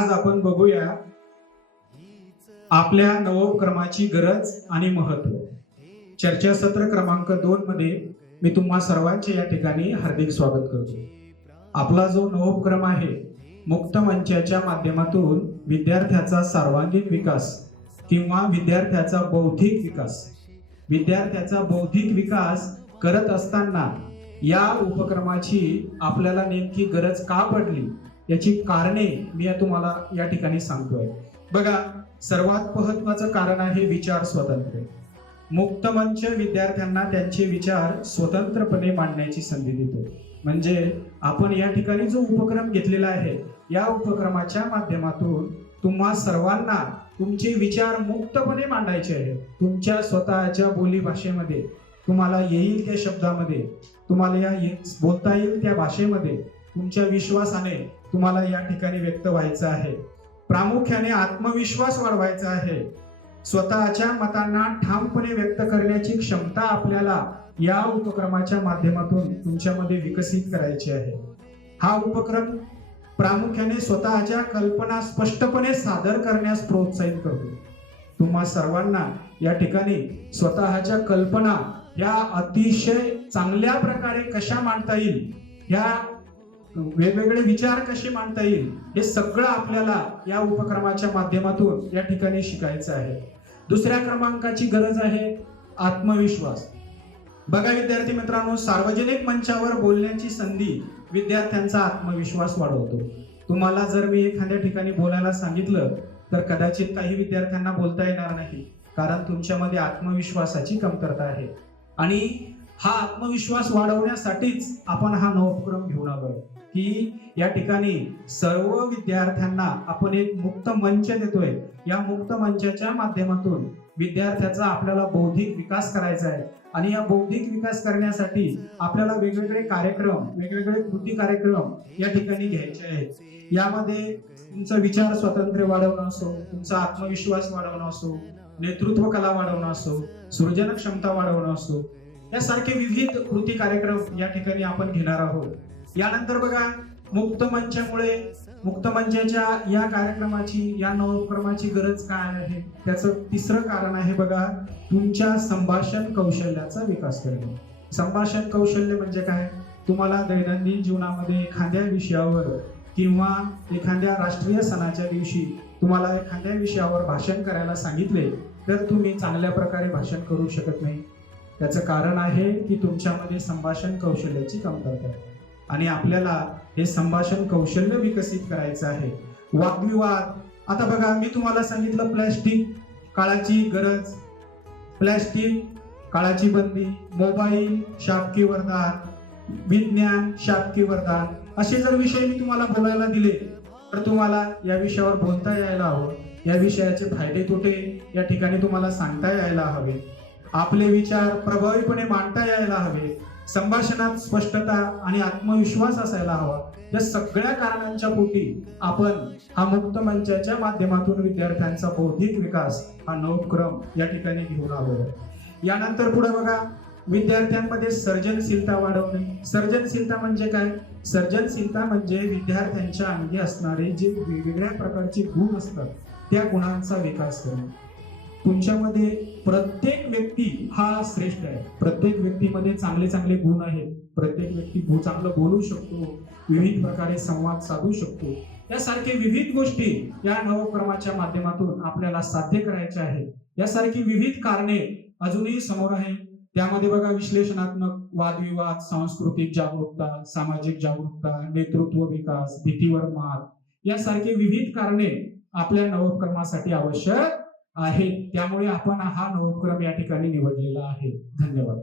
आज आपण बघूया आपल्या नवोपक्रमाची गरज आणि महत्व। चर्चासत्र क्रमांक 2 मध्ये मी तुम्हा सर्वांचे या ठिकाणी हार्दिक स्वागत करतो। आपला जो नवोपक्रम आहे मुक्त मंचाच्या माध्यमातून विद्यार्थ्याचा सर्वांगीण विकास किंवा विद्यार्थ्याचा बौद्धिक विकास करत असताना या उपक्रमाची आपल्याला नेमकी गरज का पडली याची कारणे मी तुम्हाला या ठिकाणी सांगतोय। बघा, सर्वात महत्त्वाचं कारण आहे विचार स्वातंत्र्य। मुक्त मंच विद्यार्थ्यांना त्यांचे विचार स्वतंत्रपणे मांडण्याची संधी देतो। म्हणजे आपण या ठिकाणी जो उपक्रम घेतलेला आहे या उपक्रमाच्या माध्यमातून तुम्हा सर्वांना तुमचे विचार मुक्तपणे मांडायचे आहेत। तुमच्या स्वतःच्या बोली भाषेमध्ये, तुम्हाला येईल त्या शब्दामध्ये, तुम्हाला बोलता येईल त्या भाषेमध्ये, तुमच्या विश्वासाने तुम्हाला या ठिकाणी व्यक्त व्हायचं आहे। प्रामुख्याने आत्मविश्वास वाढवायचा आहे। स्वतःच्या मतांना ठामपणे व्यक्त करण्याची क्षमता आपल्याला या उपक्रमाच्या माध्यमातून तुमच्यामध्ये विकसित करायची आहे। हा उपक्रम प्रामुख्याने स्वतःच्या कल्पना स्पष्टपणे सादर करण्यास प्रोत्साहित करतो। तुम्हा सर्वांना या ठिकाणी स्वतःच्या कल्पना या अतिशय चांगल्या प्रकारे कशा मांडता येईल, या वेगवेगळे विचार कसे मांडता येईल, हे सगळं आपल्याला या उपक्रमाच्या माध्यमातून या ठिकाणी शिकायचं आहे। दुसऱ्या क्रमांकाची गरज आहे आत्मविश्वास। बघा विद्यार्थी मित्रांनो, सार्वजनिक मंचावर बोलण्याची संधी विद्यार्थ्यांचा आत्मविश्वास वाढवतो। तुम्हाला जर मी एखाद्या ठिकाणी बोलायला सांगितलं तर कदाचित काही विद्यार्थ्यांना बोलता येणार नाही, कारण तुमच्यामध्ये आत्मविश्वासाची कमतरता आहे। आणि हा आत्मविश्वास वाढवण्यासाठीच आपण हा नवोपक्रम घेऊन आलोय की या ठिकाणी सर्व विद्यार्थ्यांना आपण एक मुक्त मंच देतोय। या मुक्त मंचाच्या माध्यमातून विद्यार्थ्याचा आपल्याला बौद्धिक विकास करायचा आहे आणि या बौद्धिक विकास करण्यासाठी आपल्याला वेगवेगळे कार्यक्रम, वेगवेगळे कृती कार्यक्रम या ठिकाणी घ्यायचे आहेत। यामध्ये तुमचं विचार स्वातंत्र्य वाढवणं असो, तुमचा आत्मविश्वास वाढवणं असो, नेतृत्व कला वाढवणं असो, सृजन क्षमता वाढवणं असो, यासारखे विविध कृती कार्यक्रम या ठिकाणी आपण घेणार आहोत। यानंतर बघा, मुक्त मंचाच्या या कार्यक्रमाची, या नवोपक्रमाची गरज काय आहे, त्याचं तिसरं कारण आहे बघा, तुमच्या संभाषण कौशल्याचा विकास करणे। संभाषण कौशल्य म्हणजे काय? तुम्हाला दैनंदिन जीवनामध्ये एखाद्या विषयावर किंवा एखाद्या राष्ट्रीय सणाच्या दिवशी तुम्हाला एखाद्या विषयावर भाषण करायला सांगितले तर तुम्ही चांगल्या प्रकारे भाषण करू शकत नाही। त्याचं कारण आहे की तुमच्यामध्ये संभाषण कौशल्याची कमतरता आहे आणि आपल्याला हे संभाषण कौशल्य विकसित करायचं आहे। वादविवाद, आता बघा मी तुम्हाला सांगितलं प्लॅस्टिक काळाची गरज, प्लॅस्टिक काळाची बंदी, मोबाईल शाबकी वरदान, विज्ञान शाबकी वरदान, असे जर विषय मी तुम्हाला बोलायला दिले तर तुम्हाला या विषयावर बोलता यायला हवं। या विषयाचे फायदे तोटे या ठिकाणी तुम्हाला सांगता यायला हवे। आपले विचार प्रभावीपणे मांडता यायला हवे। संभाषणात स्पष्टता आणि आत्मविश्वास असायला हवा। या सगळ्या कारणांच्या पोटी आपण हा मुक्त मंचाच्या माध्यमातून विद्यार्थ्यांचा बौद्धिक विकास हा नवोपक्रम या ठिकाणी घेऊन आलो आहे। यानंतर पुढे बघा, विद्यार्थ्यांमध्ये सर्जनशीलता वाढवणे। सर्जनशीलता म्हणजे काय? सर्जनशीलता म्हणजे विद्यार्थ्यांच्या अंगी असणारे जे वेगवेगळ्या प्रकारचे गुण असतात त्या गुणांचा विकास करणे। तुमच्यामध्ये प्रत्येक व्यक्ती हा श्रेष्ठ आहे। प्रत्येक व्यक्तीमध्ये चांगले चांगले गुण आहेत। प्रत्येक व्यक्ती चांगलं बोलू शकतो, विविध प्रकारे संवाद साधू शकतो। यासारखे विविध गोष्टी या नवोपक्रमाच्या माध्यमातून आपल्याला साध्य करायच्या आहेत। यासारखी विविध कारणे अजूनही समोर आहेत। त्यामध्ये बघा, विश्लेषणात्मक वादविवाद, सांस्कृतिक जागरूकता, सामाजिक जागरूकता, नेतृत्व विकास, भीतीवर मात, यासारखे विविध कारणे आपल्या नवोपक्रमासाठी आवश्यक आहेत। त्यामुळे आपण हा नवोपक्रम या ठिकाणी निवडलेला आहे। धन्यवाद।